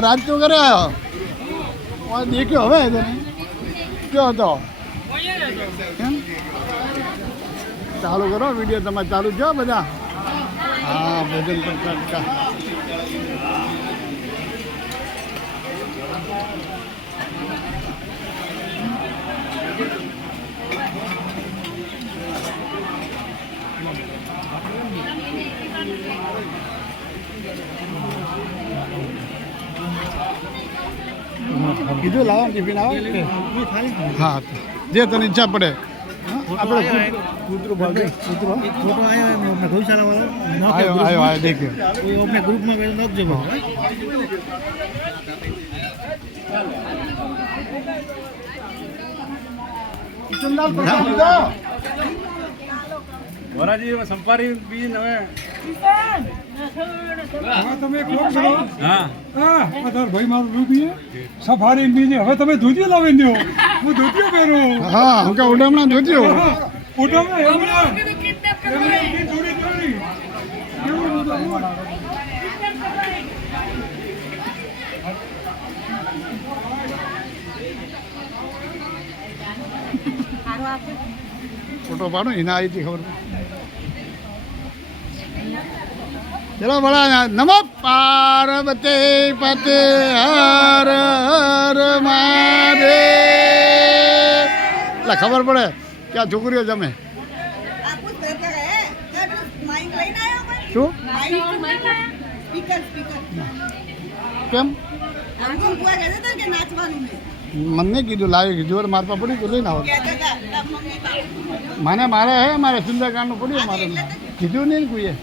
રાજ તો કરે દેખ્યો હવે તને કયો હતો કેમ ચાલુ કરો વિડીયો તમારે ચાલુ છો બધા હા ભોજન પણ કીધું લાવો ટિફિન આવો હા જે તને ઈચ્છા પડે આપણે કૂતરો ભાગે કૂતરો फोटो आया है अपने गौशाला वाला આયો આયો આયો દેખ્યો वो अपने ग्रुप में भेज दो जो વરાજી સંપારી બી હવે તમે એક કામ કરો હા હા તાર ભાઈ મારું રૂપી સફારી બીજે હવે તમે ધોતિયો લાવી દો હું ધોતિયો પહેરું હા હું કે ઉડામણા જોજો ઉઠાવના એમના એમની જોડી જોડી ફોટો પાડો એના આવી હતી ખબર ચલો બડા નમો પાર્વતી પતે હર હર મહાદેવ એટલે ખબર પડે કે આ છોકરીઓ જમે શું કેમ મને કીધું લાવી કીધું મારા પા પડ્યું તો લઈને આવો મને મારે હે મારે સુંદરકાંડનું પડ્યું મારે કીધું નહીં ને કોઈએ